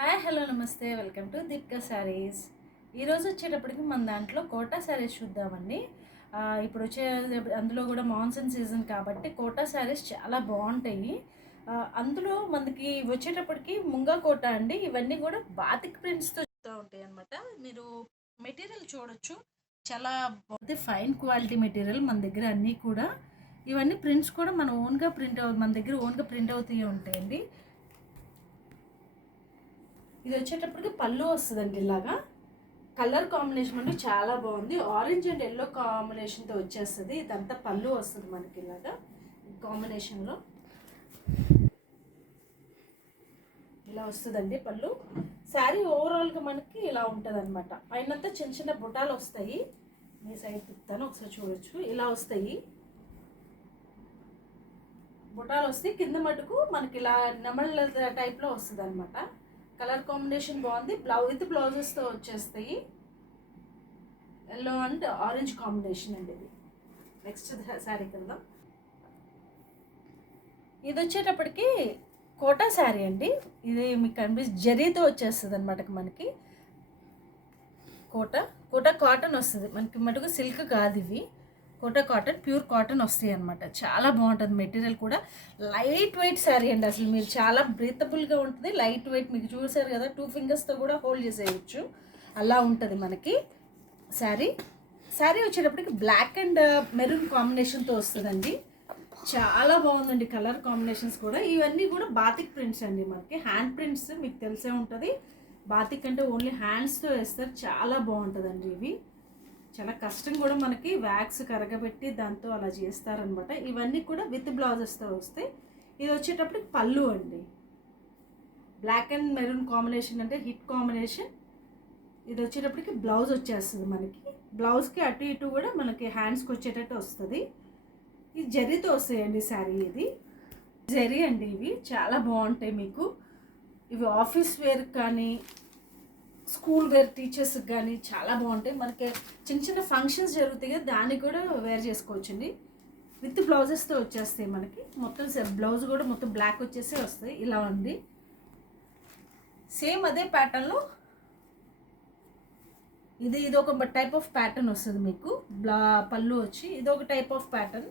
Hi hello నమస్తే welcome to Deepika saris. ఈరోజు వచ్చేటప్పటికి మన దాంట్లో కోటా శారీస్ చూద్దామండి. ఇప్పుడు వచ్చే అందులో కూడా మాన్సూన్ సీజన్ కాబట్టి కోటా శారీస్ చాలా బాగుంటాయి. అందులో మనకి వచ్చేటప్పటికి ముంగా కోట అండి. ఇవన్నీ కూడా బాతిక్ ప్రింట్స్తో ఉంటాయి అన్నమాట. మీరు మెటీరియల్ చూడొచ్చు, చాలా బాగుంది. ఫైన్ క్వాలిటీ మెటీరియల్ మన దగ్గర అన్నీ కూడా. ఇవన్నీ ప్రింట్స్ కూడా మన ఓన్గా మన దగ్గర ఓన్గా ప్రింట్ అవుతూ ఉంటాయండి. ఇది వచ్చేటప్పటికి పళ్ళు వస్తుందండి. ఇలాగా కలర్ కాంబినేషన్ అంటే చాలా బాగుంది. ఆరెంజ్ అండ్ ఎల్లో కాంబినేషన్తో వచ్చేస్తుంది. ఇదంతా పళ్ళు వస్తుంది మనకి ఇలాగా కాంబినేషన్లో. ఇలా వస్తుందండి పళ్ళు. శారీ ఓవరాల్గా మనకి ఇలా ఉంటుంది అనమాట. పైనంతా చిన్న చిన్న బుటాలు వస్తాయి. మీ సైడ్ తిప్పుతాను ఒకసారి చూడొచ్చు. ఇలా వస్తాయి బుటాలు వస్తాయి. కింద మటుకు మనకి ఇలా నెమళ్ళ టైప్లో వస్తుంది అనమాట. కలర్ కాంబినేషన్ బాగుంది. బ్లౌజెస్తో వచ్చేస్తాయి. ఎల్లో అండ్ ఆరెంజ్ కాంబినేషన్ అండి ఇది. నెక్స్ట్ శారీ కింద ఇది వచ్చేటప్పటికి కోటా శారీ అండి. ఇది మీకు కనిపిస్తుంది, జరీతో వచ్చేస్తుంది అనమాట. మనకి కోటా కాటన్ వస్తుంది మనకి మటుకు, సిల్క్ కాదు ఇవి. కోటా కాటన్, ప్యూర్ కాటన్ వస్తాయి అనమాట. చాలా బాగుంటుంది మెటీరియల్ కూడా. లైట్ వెయిట్ శారీ అండి. అసలు మీరు చాలా బ్రీతబుల్గా ఉంటుంది. లైట్ వెయిట్ మీకు చూసారు కదా, 2 ఫింగర్స్తో కూడా హోల్డ్ చేసేయచ్చు. అలా ఉంటుంది మనకి శారీ. వచ్చేటప్పటికి బ్లాక్ అండ్ మెరూన్ కాంబినేషన్తో వస్తుందండి. చాలా బాగుందండి కలర్ కాంబినేషన్స్ కూడా. ఇవన్నీ కూడా బాతిక్ ప్రింట్స్ అండి. మనకి హ్యాండ్ ప్రింట్స్ మీకు తెలిసే ఉంటుంది. బాతిక్ అంటే ఓన్లీ హ్యాండ్స్తో వేస్తారు. చాలా బాగుంటుందండి ఇవి. చాలా కష్టం కూడా, మనకి వ్యాక్స్ కరగబెట్టి దాంతో అలా చేస్తారనమాట. ఇవన్నీ కూడా విత్ బ్లౌజెస్తో వస్తాయి. ఇది వచ్చేటప్పటికి పళ్ళు అండి. బ్లాక్ అండ్ మెరూన్ కాంబినేషన్ అంటే హిట్ కాంబినేషన్. ఇది వచ్చేటప్పటికి బ్లౌజ్ వచ్చేస్తుంది మనకి. బ్లౌజ్కి అటు ఇటు కూడా మనకి హ్యాండ్స్కి వచ్చేటట్టు వస్తుంది. ఇది జరీతో వస్తాయండి శారీ. ఇది జరీ అండి. ఇవి చాలా బాగుంటాయి మీకు. ఇవి ఆఫీస్ వేర్ కానీ స్కూల్ వేర్ టీచర్స్కి కానీ చాలా బాగుంటాయి. మనకి చిన్న చిన్న ఫంక్షన్స్ జరుగుతాయి కదా, దానికి కూడా వేర్ చేసుకోవచ్చండి. విత్ బ్లౌజెస్తో వచ్చేస్తాయి మనకి. మొత్తం బ్లౌజ్ కూడా మొత్తం బ్లాక్ వచ్చేసి వస్తాయి. ఇలా ఉంది. సేమ్ అదే ప్యాటర్న్లో ఇది ఒక టైప్ ఆఫ్ ప్యాటర్న్ వస్తుంది మీకు. పళ్ళు వచ్చి ఇది ఒక type of pattern.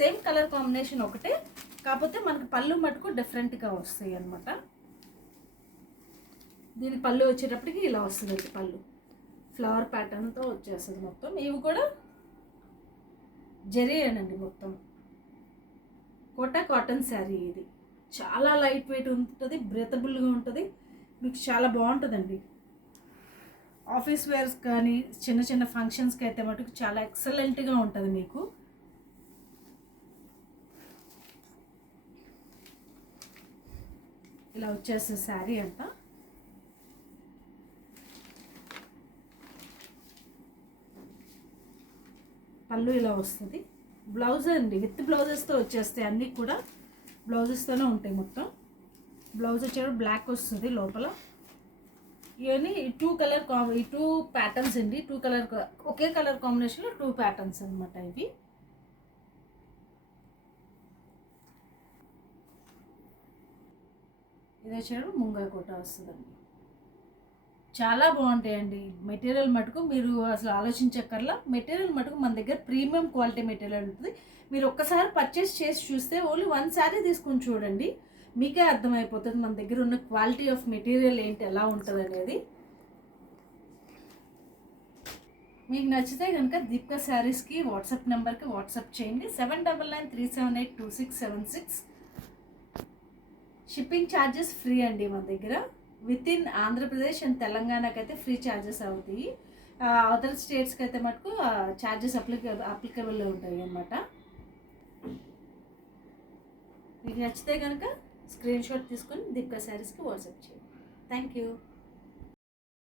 Same colour combination ఒకటే, కాకపోతే మనకి పళ్ళు మటుకు డిఫరెంట్గా వస్తాయి అన్నమాట. దీని పళ్ళు వచ్చేటప్పటికి ఇలా వస్తుంది. పళ్ళు ఫ్లవర్ ప్యాటర్న్తో వచ్చేస్తుంది మొత్తం. ఇవి కూడా జరీ అనండి మొత్తం. కోటా కాటన్ శారీ ఇది. చాలా లైట్ వెయిట్ ఉంటుంది, బ్రీతబుల్గా ఉంటుంది. మీకు చాలా బాగుంటుందండి. ఆఫీస్ వేర్స్ కానీ చిన్న చిన్న ఫంక్షన్స్కి అయితే మటుకు చాలా ఎక్సలెంట్గా ఉంటుంది మీకు. ఇలా వచ్చేస్తుంది శారీ అంతా. పళ్ళు ఇలా వస్తుంది. బ్లౌజ్ అండి విత్ బ్లౌజెస్తో వచ్చేస్తాయి. అన్నీ కూడా బ్లౌజెస్తోనే ఉంటాయి మొత్తం. బ్లౌజ్ వచ్చేటప్పుడు బ్లాక్ వస్తుంది లోపల. ఇవన్నీ 2 ప్యాటర్న్స్ అండి. 2 కలర్, ఒకే కలర్ కాంబినేషన్లో 2 ప్యాటర్న్స్ అనమాట ఇవి. ఇది వచ్చేటప్పుడు ముంగా కోట వస్తుందండి. చాలా బాగుంటాయండి. మెటీరియల్ మటుకు మీరు అసలు ఆలోచించక్కర్లా. మెటీరియల్ మటుకు మన దగ్గర ప్రీమియం క్వాలిటీ మెటీరియల్ ఉంటుంది. మీరు ఒక్కసారి పర్చేస్ చేసి చూస్తే, ఓన్లీ 1 శారీ తీసుకుని చూడండి, మీకే అర్థమైపోతుంది మన దగ్గర ఉన్న క్వాలిటీ ఆఫ్ మెటీరియల్ ఏంటి, ఎలా ఉంటుంది అనేది. మీకు నచ్చితే కనుక దీపికా శారీస్కి వాట్సాప్ నెంబర్కి వాట్సాప్ చేయండి. 7993782676. షిప్పింగ్ ఛార్జెస్ ఫ్రీ అండి మన దగ్గర. విత్ ఇన్ ఆంధ్రప్రదేశ్ అండ్ తెలంగాణకి అయితే ఫ్రీ ఛార్జెస్ అవుతాయి. అదర్ స్టేట్స్కి అయితే మటుకు ఛార్జెస్ అప్లికబుల్లో ఉంటాయి అన్నమాట. మీకు నచ్చితే కనుక స్క్రీన్ షాట్ తీసుకొని దీపికా శారీస్కి వాట్సాప్ చేయండి. Thank you.